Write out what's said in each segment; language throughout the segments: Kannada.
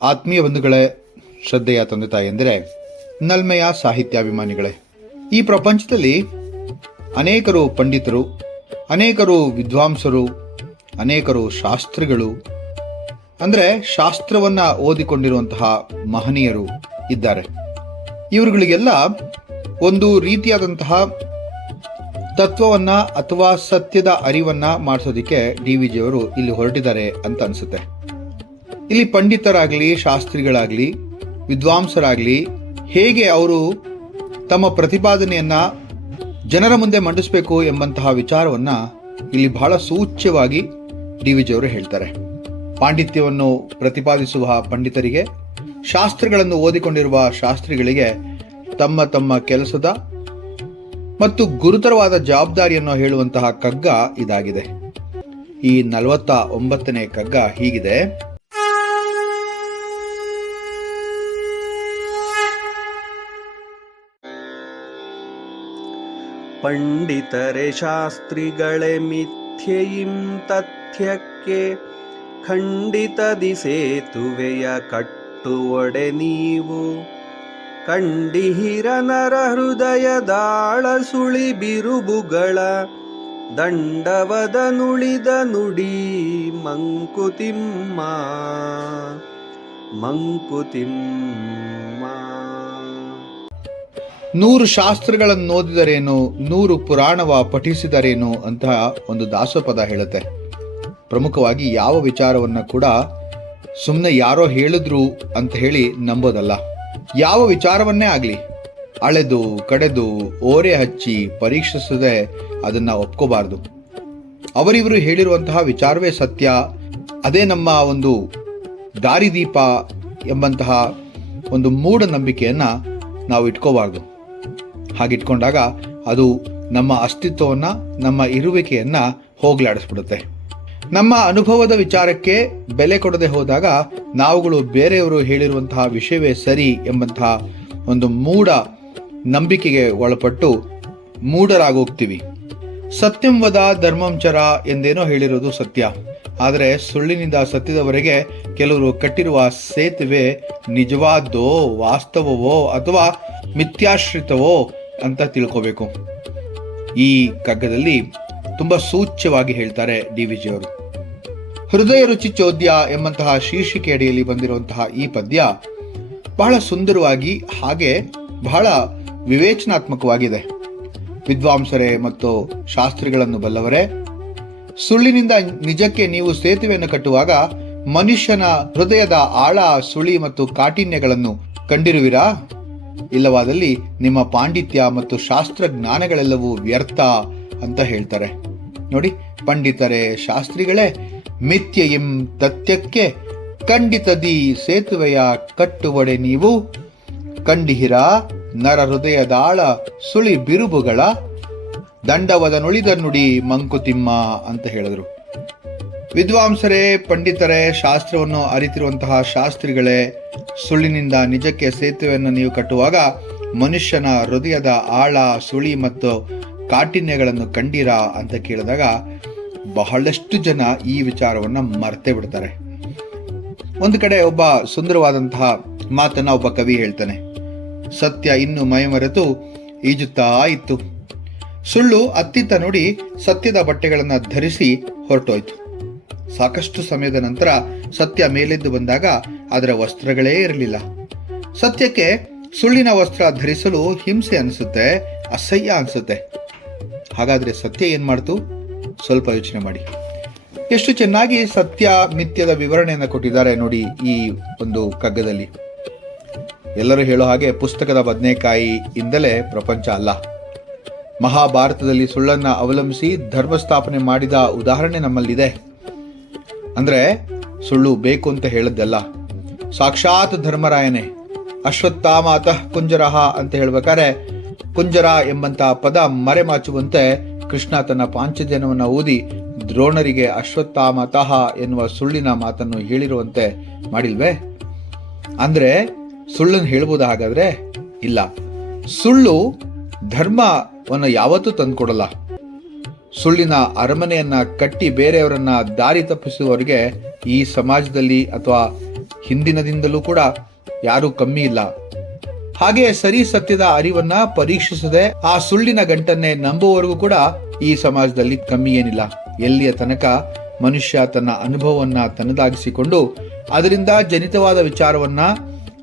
ಆತ್ಮೀಯ ಬಂಧುಗಳೇ, ಶ್ರದ್ಧೆಯ ತಂದೆ ತಾಯಂದಿರೇ, ನಲ್ಮೆಯ ಸಾಹಿತ್ಯಾಭಿಮಾನಿಗಳೇ, ಈ ಪ್ರಪಂಚದಲ್ಲಿ ಅನೇಕರು ಪಂಡಿತರು, ಅನೇಕರು ವಿದ್ವಾಂಸರು, ಅನೇಕರು ಶಾಸ್ತ್ರಿಗಳು, ಅಂದರೆ ಶಾಸ್ತ್ರವನ್ನು ಓದಿಕೊಂಡಿರುವಂತಹ ಮಹನೀಯರು ಇದ್ದಾರೆ. ಇವರುಗಳಿಗೆಲ್ಲ ಒಂದು ರೀತಿಯಾದಂತಹ ತತ್ವವನ್ನು ಅಥವಾ ಸತ್ಯದ ಅರಿವನ್ನು ಮಾಡಿಸೋದಕ್ಕೆ DVG ಅವರು ಇಲ್ಲಿ ಹೊರಟಿದ್ದಾರೆ ಅಂತ ಅನಿಸುತ್ತೆ. ಇಲ್ಲಿ ಪಂಡಿತರಾಗಲಿ, ಶಾಸ್ತ್ರಿಗಳಾಗಲಿ, ವಿದ್ವಾಂಸರಾಗಲಿ ಹೇಗೆ ಅವರು ತಮ್ಮ ಪ್ರತಿಪಾದನೆಯನ್ನು ಜನರ ಮುಂದೆ ಮಂಡಿಸಬೇಕು ಎಂಬಂತಹ ವಿಚಾರವನ್ನು ಇಲ್ಲಿ ಬಹಳ ಸೂಚ್ಯವಾಗಿ DVG ಅವರು ಹೇಳ್ತಾರೆ. ಪಾಂಡಿತ್ಯವನ್ನು ಪ್ರತಿಪಾದಿಸುವ ಪಂಡಿತರಿಗೆ, ಶಾಸ್ತ್ರಗಳನ್ನು ಓದಿಕೊಂಡಿರುವ ಶಾಸ್ತ್ರಿಗಳಿಗೆ ತಮ್ಮ ತಮ್ಮ ಕೆಲಸದ ಮತ್ತು ಗುರುತರವಾದ ಜವಾಬ್ದಾರಿಯನ್ನು ಹೇಳುವಂತಹ ಕಗ್ಗ ಇದಾಗಿದೆ. ಈ 49ನೇ ಕಗ್ಗ ಹೀಗಿದೆ. ಪಂಡಿತರೆ ಶಾಸ್ತ್ರಿಗಳೇ ಮಿಥ್ಯೆಯಿಂ ತಥ್ಯಕ್ಕೆ ಖಂಡಿತದಿ ಸೇತುವೆಯ ಕಟ್ಟುವಡೆ ನೀವು ಕಂಡಿಹಿರ ನರ ಹೃದಯದಾಳ ಸುಳಿ ಬಿರುಬುಗಳ ದಂಡವದ ನುಳಿದ ನುಡಿ ಮಂಕುತಿಮ್ಮ ಮಂಕುತಿಮ್ಮ. 100 ಶಾಸ್ತ್ರಗಳನ್ನು ಓದಿದರೇನು, 100 ಪುರಾಣವ ಪಠಿಸಿದರೇನು ಅಂತ ಒಂದು ದಾಸಪದ ಹೇಳುತ್ತೆ. ಪ್ರಮುಖವಾಗಿ ಯಾವ ವಿಚಾರವನ್ನು ಕೂಡ ಸುಮ್ಮನೆ ಯಾರೋ ಹೇಳಿದ್ರು ಅಂತ ಹೇಳಿ ನಂಬೋದಲ್ಲ. ಯಾವ ವಿಚಾರವನ್ನೇ ಆಗಲಿ ಅಳೆದು ಕಡೆದು ಓರೆ ಹಚ್ಚಿ ಪರೀಕ್ಷಿಸದೆ ಅದನ್ನು ಒಪ್ಕೋಬಾರ್ದು. ಅವರಿವರು ಹೇಳಿರುವಂತಹ ವಿಚಾರವೇ ಸತ್ಯ, ಅದೇ ನಮ್ಮ ಒಂದು ದಾರಿದೀಪ ಎಂಬಂತಹ ಒಂದು ಮೂಢನಂಬಿಕೆಯನ್ನು ನಾವು ಇಟ್ಕೋಬಾರ್ದು. ಹಾಗಿಟ್ಕೊಂಡಾಗ ಅದು ನಮ್ಮ ಅಸ್ತಿತ್ವವನ್ನು, ನಮ್ಮ ಇರುವಿಕೆಯನ್ನು ಹೋಗಲಾಡಿಸ್ಬಿಡುತ್ತೆ. ನಮ್ಮ ಅನುಭವದ ವಿಚಾರಕ್ಕೆ ಬೆಲೆ ಕೊಡದೆ ಹೋದಾಗ ನಾವುಗಳು ಬೇರೆಯವರು ಹೇಳಿರುವಂತಹ ವಿಷಯವೇ ಸರಿ ಎಂಬಂತಹ ಒಂದು ಮೂಢ ನಂಬಿಕೆಗೆ ಒಳಪಟ್ಟು ಮೂಢರಾಗೋಗ್ತೀವಿ. ಸತ್ಯಂ ವದ ಧರ್ಮಂ ಚರ ಎಂದೇನೋ ಹೇಳಿರೋದು ಸತ್ಯ. ಆದರೆ ಸುಳ್ಳಿನಿಂದ ಸತ್ಯದವರೆಗೆ ಕೆಲವರು ಕಟ್ಟಿರುವ ಸೇತುವೆ ನಿಜವಾದ್ದೋ, ವಾಸ್ತವವೋ ಅಥವಾ ಮಿಥ್ಯಾಶ್ರಿತವೋ ಅಂತ ತಿಳ್ಕೋಬೇಕು. ಈ ಕಗ್ಗದಲ್ಲಿ ತುಂಬ ಸೂಚ್ಯವಾಗಿ ಹೇಳ್ತಾರೆ DVG ಅವರು. ಹೃದಯ ರುಚಿ ಚೋದ್ಯ ಎಂಬಂತಹ ಶೀರ್ಷಿಕೆ ಅಡಿಯಲ್ಲಿ ಬಂದಿರುವಂತಹ ಈ ಪದ್ಯ ಬಹಳ ಸುಂದರವಾಗಿ ಹಾಗೆ ಬಹಳ ವಿವೇಚನಾತ್ಮಕವಾಗಿದೆ. ವಿದ್ವಾಂಸರೇ ಮತ್ತು ಶಾಸ್ತ್ರಿಗಳನ್ನು ಬಲ್ಲವರೇ, ಸುಳ್ಳಿನಿಂದ ನಿಜಕ್ಕೆ ನೀವು ಸೇತುವೆಯನ್ನು ಕಟ್ಟುವಾಗ ಮನುಷ್ಯನ ಹೃದಯದ ಆಳ, ಸುಳಿ ಮತ್ತು ಕಾಠಿಣ್ಯಗಳನ್ನು ಕಂಡಿರುವಿರಾ? ಇಲ್ಲವಾದಲ್ಲಿ ನಿಮ್ಮ ಪಾಂಡಿತ್ಯ ಮತ್ತು ಶಾಸ್ತ್ರಜ್ಞಾನಗಳೆಲ್ಲವೂ ವ್ಯರ್ಥ ಅಂತ ಹೇಳ್ತಾರೆ. ನೋಡಿ, ಪಂಡಿತರೇ ಶಾಸ್ತ್ರಿಗಳೇ ಮಿಥ್ಯೆಯಿಂ ತಥ್ಯಕ್ಕೆ ಖಂಡಿತದಿ ಸೇತುವೆಯ ಕಟ್ಟುವಡೆ ನೀವು ಕಂಡಿಹಿರ ನರ ಹೃದಯದಾಳ ಸುಳಿ ಬಿರುಬುಗಳ ದಂಡವದ ನುಳಿದ ನುಡಿ ಮಂಕುತಿಮ್ಮ ಅಂತ ಹೇಳಿದ್ರು. ವಿದ್ವಾಂಸರೇ, ಪಂಡಿತರೇ, ಶಾಸ್ತ್ರವನ್ನು ಅರಿತಿರುವಂತಹ ಶಾಸ್ತ್ರಿಗಳೇ, ಸುಳ್ಳಿನಿಂದ ನಿಜಕ್ಕೆ ಸೇತುವೆಯನ್ನು ನೀವು ಕಟ್ಟುವಾಗ ಮನುಷ್ಯನ ಹೃದಯದ ಆಳ, ಸುಳಿ ಮತ್ತು ಕಾಠಿಣ್ಯಗಳನ್ನು ಕಂಡೀರಾ ಅಂತ ಕೇಳಿದಾಗ ಬಹಳಷ್ಟು ಜನ ಈ ವಿಚಾರವನ್ನು ಮರ್ತೇ ಬಿಡ್ತಾರೆ. ಒಂದು ಕಡೆ ಒಬ್ಬ ಸುಂದರವಾದಂತಹ ಮಾತನ್ನ ಒಬ್ಬ ಕವಿ ಹೇಳ್ತಾನೆ. ಸತ್ಯ ಇನ್ನು ಮೈಮರೆತು ಈಜುತ್ತಾ ಇತ್ತು. ಸುಳ್ಳು ಅತ್ತಿತ್ತ ನೋಡಿ ಸತ್ಯದ ಬಟ್ಟೆಗಳನ್ನು ಧರಿಸಿ ಹೊರಟೋಯ್ತು. ಸಾಕಷ್ಟು ಸಮಯದ ನಂತರ ಸತ್ಯ ಮೇಲೆದ್ದು ಬಂದಾಗ ಅದರ ವಸ್ತ್ರಗಳೇ ಇರಲಿಲ್ಲ. ಸತ್ಯಕ್ಕೆ ಸುಳ್ಳಿನ ವಸ್ತ್ರ ಧರಿಸಲು ಹಿಂಸೆ ಅನಿಸುತ್ತೆ, ಅಸಹ್ಯ ಅನಿಸುತ್ತೆ. ಹಾಗಾದ್ರೆ ಸತ್ಯ ಏನ್ ಮಾಡ್ತು? ಸ್ವಲ್ಪ ಯೋಚನೆ ಮಾಡಿ. ಎಷ್ಟು ಚೆನ್ನಾಗಿ ಸತ್ಯ ಮಿಥ್ಯದ ವಿವರಣೆಯನ್ನು ಕೊಟ್ಟಿದ್ದಾರೆ ನೋಡಿ ಈ ಒಂದು ಕಗ್ಗದಲ್ಲಿ. ಎಲ್ಲರೂ ಹೇಳೋ ಹಾಗೆ ಪುಸ್ತಕದ ಬದನೆಕಾಯಿ ಇಂದಲೇ ಪ್ರಪಂಚ ಅಲ್ಲ. ಮಹಾಭಾರತದಲ್ಲಿ ಸುಳ್ಳನ್ನ ಅವಲಂಬಿಸಿ ಧರ್ಮ ಸ್ಥಾಪನೆ ಮಾಡಿದ ಉದಾಹರಣೆ ನಮ್ಮಲ್ಲಿದೆ. ಅಂದ್ರೆ ಸುಳ್ಳು ಬೇಕು ಅಂತ ಹೇಳದ್ದಲ್ಲ. ಸಾಕ್ಷಾತ್ ಧರ್ಮರಾಯನೇ ಅಶ್ವತ್ಥಾಮ ಅತಃ ಕುಂಜರಹ ಅಂತ ಹೇಳ್ಬೇಕಾದ್ರೆ ಕುಂಜರ ಎಂಬಂತ ಪದ ಮರೆಮಾಚುವಂತೆ ಕೃಷ್ಣ ತನ್ನ ಪಾಂಚಜನ್ಯವನ್ನು ಓದಿ ದ್ರೋಣರಿಗೆ ಅಶ್ವತ್ಥಾಮತಃ ಎನ್ನುವ ಸುಳ್ಳಿನ ಮಾತನ್ನು ಹೇಳಿರುವಂತೆ ಮಾಡಿಲ್ವೇ? ಅಂದ್ರೆ ಸುಳ್ಳನ್ನು ಹೇಳ್ಬೋದ? ಹಾಗಾದ್ರೆ ಇಲ್ಲ. ಸುಳ್ಳು ಧರ್ಮವನ್ನು ಯಾವತ್ತೂ ತಂದುಕೊಡಲ್ಲ. ಸುಳ್ಳಿನ ಅರಮನೆಯನ್ನ ಕಟ್ಟಿ ಬೇರೆಯವರನ್ನ ದಾರಿ ತಪ್ಪಿಸುವವರಿಗೆ ಈ ಸಮಾಜದಲ್ಲಿ ಅಥವಾ ಹಿಂದಿನದಿಂದಲೂ ಕೂಡ ಯಾರೂ ಕಮ್ಮಿ ಇಲ್ಲ. ಹಾಗೆ ಸರಿ ಸತ್ಯದ ಅರಿವನ್ನ ಪರೀಕ್ಷಿಸದೆ ಆ ಸುಳ್ಳಿನ ಗಂಟನ್ನೇ ನಂಬುವವರೆಗೂ ಕೂಡ ಈ ಸಮಾಜದಲ್ಲಿ ಕಮ್ಮಿ ಏನಿಲ್ಲ. ಎಲ್ಲಿಯ ತನಕ ಮನುಷ್ಯ ತನ್ನ ಅನುಭವವನ್ನ ತನ್ನದಾಗಿಸಿಕೊಂಡು ಅದರಿಂದ ಜನಿತವಾದ ವಿಚಾರವನ್ನ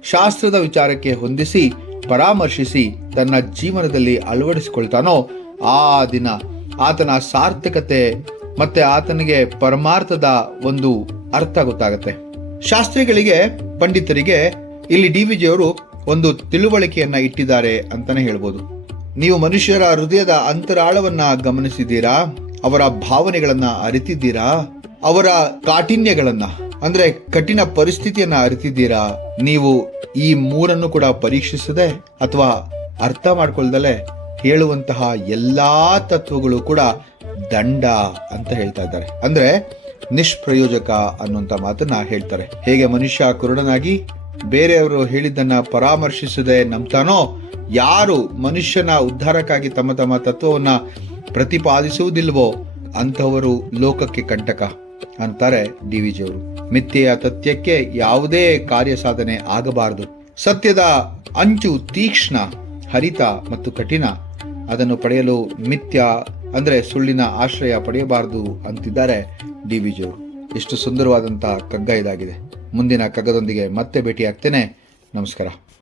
ಶಾಸ್ತ್ರದ ವಿಚಾರಕ್ಕೆ ಹೊಂದಿಸಿ ಪರಾಮರ್ಶಿಸಿ ತನ್ನ ಜೀವನದಲ್ಲಿ ಅಳವಡಿಸಿಕೊಳ್ತಾನೋ ಆ ದಿನ ಆತನ ಸಾರ್ಥಕತೆ ಮತ್ತೆ ಆತನಿಗೆ ಪರಮಾರ್ಥದ ಒಂದು ಅರ್ಥ ಗೊತ್ತಾಗತ್ತೆ. ಶಾಸ್ತ್ರಿಗಳಿಗೆ, ಪಂಡಿತರಿಗೆ ಇಲ್ಲಿ ಡಿ.ವಿ.ಜಿ ಅವರು ಒಂದು ತಿಳುವಳಿಕೆಯನ್ನ ಇಟ್ಟಿದ್ದಾರೆ ಅಂತಾನೆ ಹೇಳ್ಬೋದು. ನೀವು ಮನುಷ್ಯರ ಹೃದಯದ ಅಂತರಾಳವನ್ನ ಗಮನಿಸಿದ್ದೀರಾ? ಅವರ ಭಾವನೆಗಳನ್ನ ಅರಿತಿದ್ದೀರಾ? ಅವರ ಕಾಠಿಣ್ಯಗಳನ್ನ ಅಂದ್ರೆ ಕಠಿಣ ಪರಿಸ್ಥಿತಿಯನ್ನ ಅರಿತಿದ್ದೀರಾ? ನೀವು ಈ ಮೂರನ್ನು ಕೂಡ ಪರೀಕ್ಷಿಸದೆ ಅಥವಾ ಅರ್ಥ ಮಾಡ್ಕೊಳ್ದಲೆ ಹೇಳುವಂತಹ ಎಲ್ಲಾ ತತ್ವಗಳು ಕೂಡ ದಂಡ ಅಂತ ಹೇಳ್ತಾ ಇದ್ದಾರೆ. ಅಂದ್ರೆ ನಿಷ್ಪ್ರಯೋಜಕ ಅನ್ನುವಂತ ಮಾತನ್ನ ಹೇಳ್ತಾರೆ. ಹೇಗೆ ಮನುಷ್ಯ ಕುರುಡನಾಗಿ ಬೇರೆಯವರು ಹೇಳಿದ್ದನ್ನ ಪರಾಮರ್ಶಿಸದೆ ನಂಬ್ತಾನೋ, ಯಾರು ಮನುಷ್ಯನ ಉದ್ಧಾರಕ್ಕಾಗಿ ತಮ್ಮ ತಮ್ಮ ತತ್ವವನ್ನ ಪ್ರತಿಪಾದಿಸುವುದಿಲ್ವೋ ಅಂಥವರು ಲೋಕಕ್ಕೆ ಕಂಟಕ ಅಂತಾರೆ ಡಿ.ವಿ.ಜಿ ಅವರು. ಮಿಥ್ಯೆಯ ತಥ್ಯಕ್ಕೆ ಯಾವುದೇ ಕಾರ್ಯ ಸಾಧನೆ ಆಗಬಾರದು. ಸತ್ಯದ ಅಂಚು ತೀಕ್ಷ್ಣ, ಹರಿತ ಮತ್ತು ಕಠಿಣ. ಅದನ್ನು ಪಡೆಯಲು ಮಿಥ್ಯ ಅಂದ್ರೆ ಸುಳ್ಳಿನ ಆಶ್ರಯ ಪಡೆಯಬಾರದು ಅಂತಿದ್ದಾರೆ ಡಿ.ವಿ.ಜಿ ಅವರು. ಎಷ್ಟು ಸುಂದರವಾದಂತಹ ಕಗ್ಗ ಇದಾಗಿದೆ. ಮುಂದಿನ ಕಗ್ಗದೊಂದಿಗೆ ಮತ್ತೆ ಭೇಟಿಯಾಗ್ತೇನೆ. ನಮಸ್ಕಾರ.